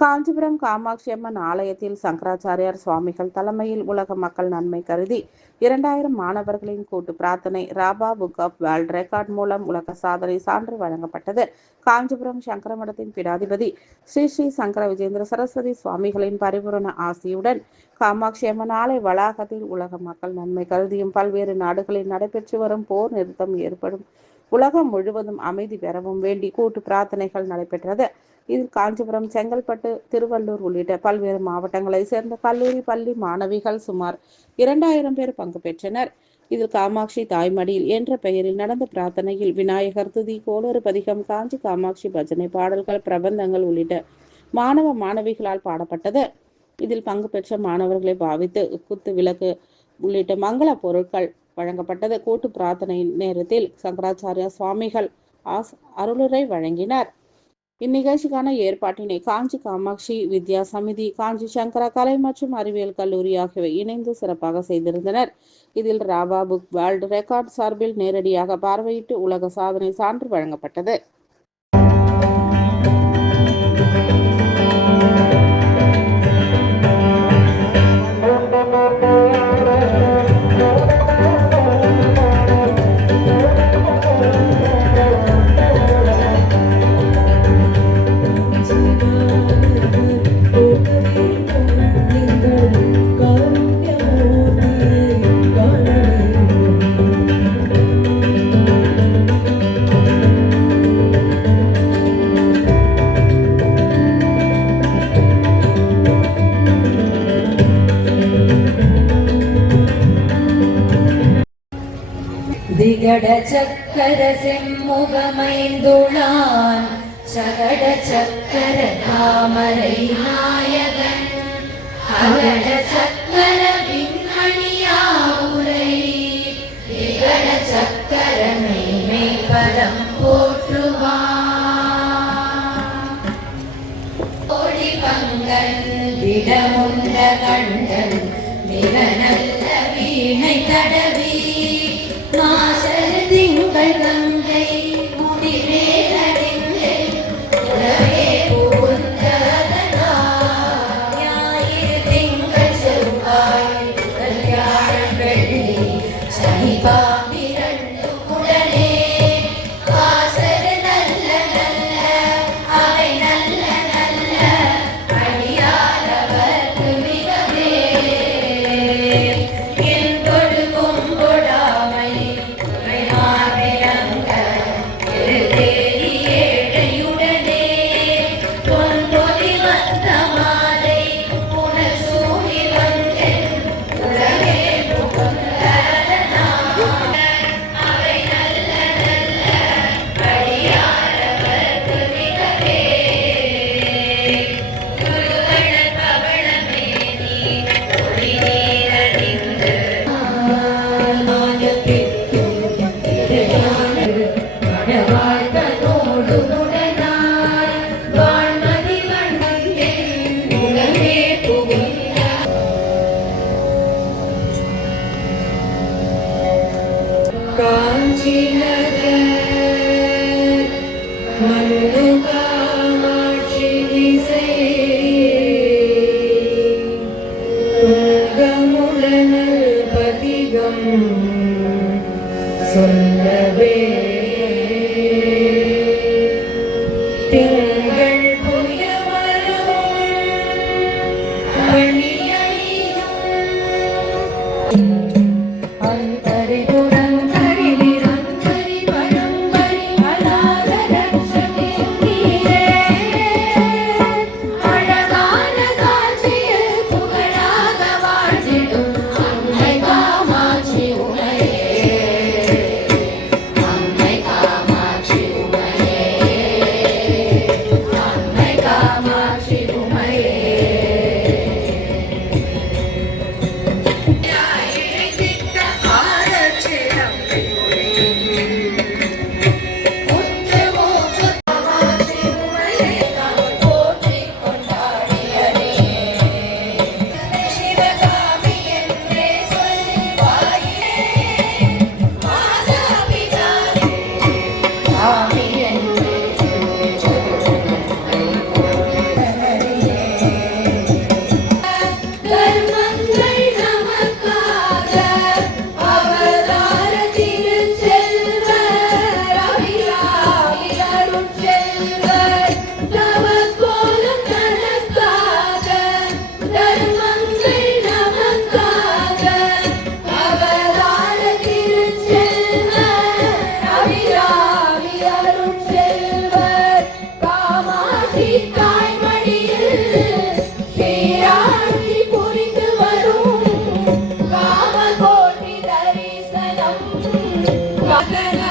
காஞ்சிபுரம் காமாட்சி அம்மன் ஆலயத்தில் சங்கராச்சாரியார் சுவாமிகள் தலைமையில் உலக மக்கள் நன்மை கருதி 2000 மாணவர்களின் கூட்டு பிரார்த்தனை ராபா புக் ஆஃப் வேர்ல்ட் ரெக்கார்ட் மூலம் உலக சாதனை சான்று வழங்கப்பட்டது. காஞ்சிபுரம் சங்கர மடத்தின் பீடாதிபதி ஸ்ரீ ஸ்ரீ சங்கர விஜேந்திர சரஸ்வதி சுவாமிகளின் பரிபூரண ஆசியுடன் காமாட்சி அம்மன் ஆலய வளாகத்தில் உலக மக்கள் நன்மை கருதியும் பல்வேறு நாடுகளில் நடைபெற்று வரும் போர் நிறுத்தம் ஏற்படும் உலகம் முழுவதும் அமைதி பெறவும் வேண்டி கூட்டு பிரார்த்தனைகள் நடைபெற்றது. இதில் காஞ்சிபுரம், செங்கல்பட்டு, திருவள்ளூர் உள்ளிட்ட பல்வேறு மாவட்டங்களை சேர்ந்த கல்லூரி, பள்ளி மாணவிகள் சுமார் 2000 பேர் பங்கு பெற்றனர். இதில் காமாட்சி தாய்மடியில் என்ற பெயரில் நடந்த பிரார்த்தனையில் விநாயகர் துதி, கோளறு பதிகம், காஞ்சி காமாட்சி பஜனை பாடல்கள், பிரபந்தங்கள் உள்ளிட்ட மாணவ மாணவிகளால் பாடப்பட்டது. இதில் பங்கு பெற்ற மாணவர்களை பாவித்து குத்து விளக்கு உள்ளிட்ட மங்கள பொருட்கள் வழங்கப்பட்டது. கூட்டு பிரார்த்தனையின் நேரத்தில் சங்கராச்சாரிய சுவாமிகள் அருளுரை வழங்கினார். இந்நிகழ்ச்சிக்கான ஏற்பாட்டினை காஞ்சி காமாட்சி வித்யா சமிதி, காஞ்சி சங்கரா கலை மற்றும் அறிவியல் கல்லூரி ஆகியவை இணைந்து சிறப்பாக செய்திருந்தனர். இதில் ராபா புக் வேர்ல்ட் ரெக்கார்ட் சார்பில் நேரடியாக பார்வையிட்டு உலக சாதனை சான்று வழங்கப்பட்டது. திகட சக்கர செம்முகமைந்துளான் சகட சக்கர தாமரை நாயகன் அகட சக்கர விண்மணியாவுரை திகட சக்கர மெய்மை பதம் போற்றுவான் கோடி பங்கன் திடமுண்ட கண்டன் மிக நல்ல வீணை தடவி மாசர் திங்கள் கங்கை முடிவேலடிந்து உறவே புகுந்ததனால் ஞாயிறு திங்கள் செவ்வாய் கல்யாணம் வெள்ளி சனி பாம்பிரண்டு உடனே வாசர் நல்ல நல்ல அவை நல்ல நல்ல அடியாரவர்க்கு மிகவே என் கொடு கொம்பு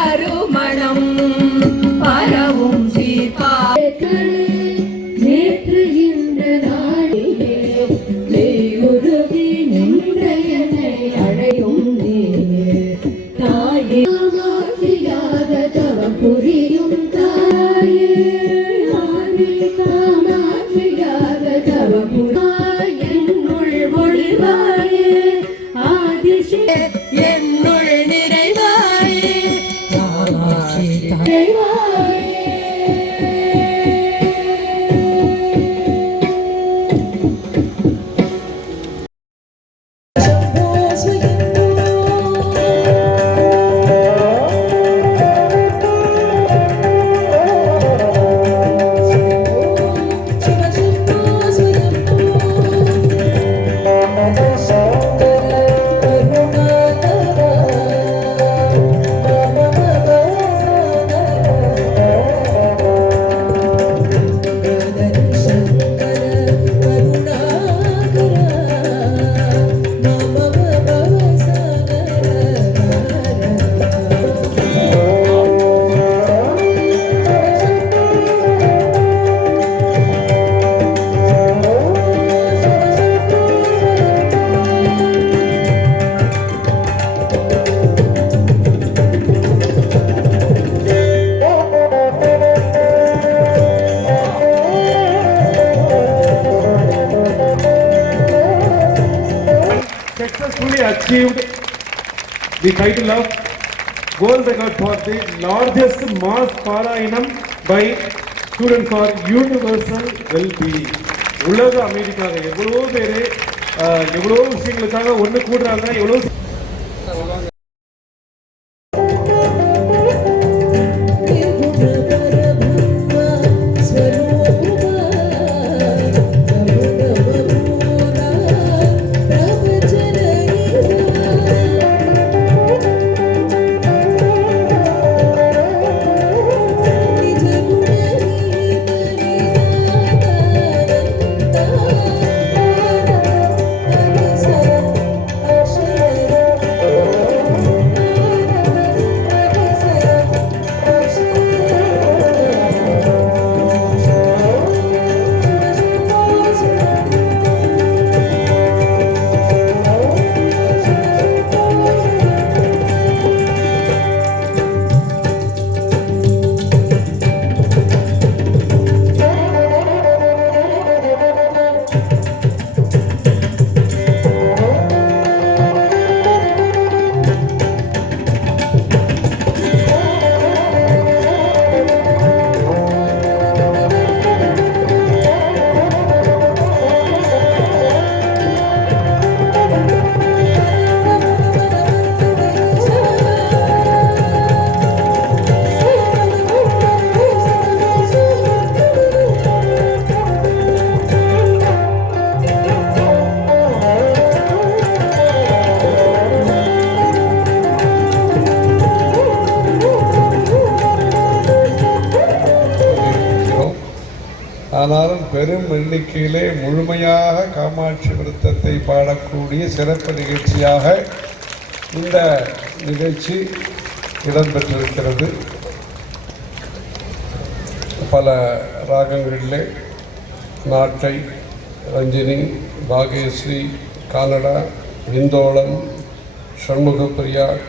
நறுமணம் பரவும் சீர்பாய்கள் நேற்று இந்த நாளிலே மெய்யுருகி நின்ற என்னை அழையும் நீயே தாயே காமாட்சியாக தவம் புரியும் தாயே ஆதி காமாட்சியாக தவம் என்னுள் ஒளிவாயே ஆதிசே என்னுள் நிறைவாயே Kamakshi நிறைவாயே. Successfully achieved the title of gold record for the largest mass Parayanam by students for universal well-being. உலக அமைதிக்காக எவ்வளவோ பேரு எவ்வளவோ விஷயங்களுக்காக ஒண்ணு கூடுறாங்க. எவ்வளவு ஆனாலும் பெரும் எண்ணிக்கையிலே முழுமையாக காமாட்சி விருத்தத்தை பாடக்கூடிய சிறப்பு நிகழ்ச்சியாக இந்த நிகழ்ச்சி இடம்பெற்றிருக்கிறது. பல ராகங்களிலே நாட்டை, ரஞ்சினி, பாகேஸ்ரீ, கானடா, இந்தோளம், ஷண்முகப்பிரியா,